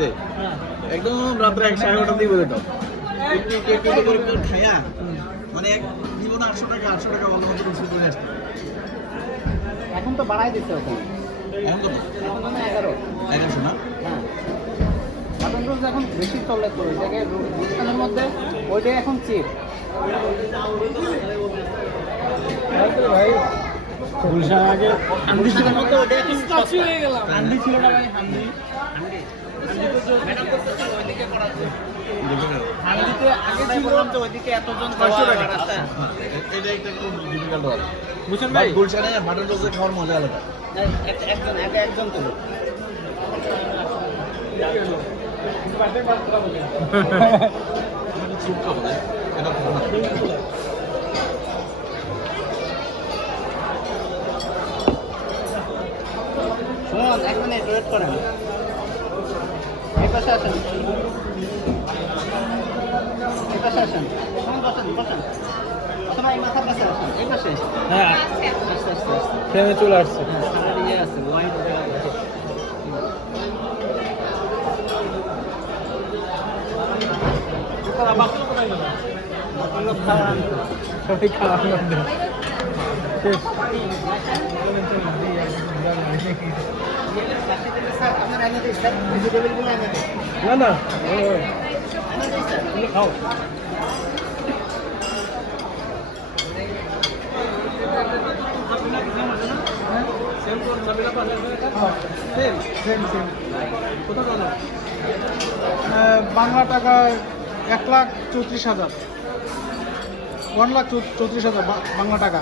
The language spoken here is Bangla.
শীতে একদম রাত্রে 1:30 দিয়ে বলে দাও খায়া মানে দিব না 800 টাকা ভালো মতো রুচি করে আসতে। এখন তো বাড়াই দিতে হবে। এখন কত? এখন মানে 1100 না? হ্যাঁ মাটন রোজ এখন বেশি চলে তো ওই জায়গায় গুলশানের মধ্যে ওইটাই এখন চিপ। ভাই গুলশান আগে হান্ডি ছিল মধ্যে ওইটা এখন কষ্ট হয়ে গেল। হান্ডি ছিল না ভাই হান্ডি ম্যাডাম করতেছে ওইদিকে করাচ্ছে। হান্ডিতে আগে ছিল বললাম তো ওইদিকে এতজন 500 টাকা রাস্তা। এটা একটা খুব ডিফিকাল্ট হবে। বুঝছেন ভাই গুলশানে মাটন রোজে খাওয়ার মজা আলাদা। একজন আগে একজন তো স্যুপ খাবো না এটা খাবো না। শুনুন 1 মিনিট ওয়েট করেন। এই পাশে আসেন এই পাশে আসেন বসেন বসেন অথবা এই মাথার কাছে আসেন এই পাশে। হ্যাঁ আস্তে আস্তে ট্রেনে চলে আসছে। হ্যাঁ ইয়ে আছে ওয়াইড সবাই খাওয়ার মধ্যে না না খাও বাংলা টাকা 1,34,000 1,34,000 বাংলা টাকা।